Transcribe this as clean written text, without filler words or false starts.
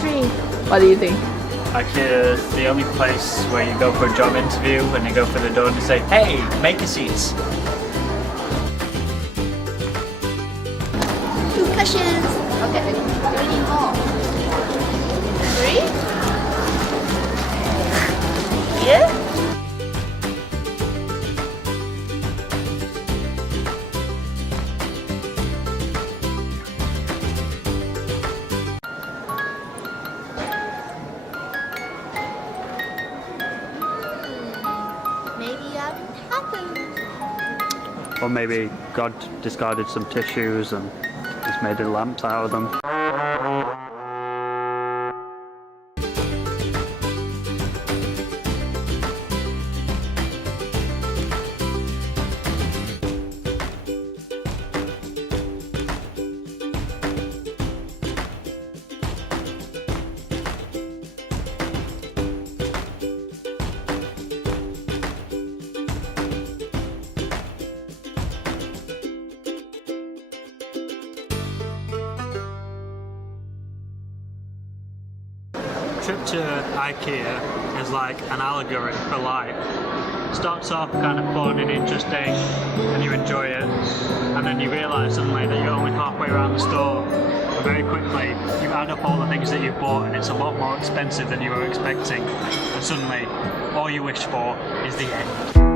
industry. What do you think? IKEA is the only place where you go for a job interview and they go for the door and they say, "Hey, make your seats." 2 cushions. Okay. Do we need more? 3? Yeah? Maybe that happened. Or maybe God discarded some tissues and just made a lamp out of them. Trip to Ikea is like an allegory for life. Starts off kind of fun and interesting and you enjoy it, and then you realise suddenly that you're only halfway around the store, and very quickly you add up all the things that you've bought and it's a lot more expensive than you were expecting, and suddenly all you wish for is the end.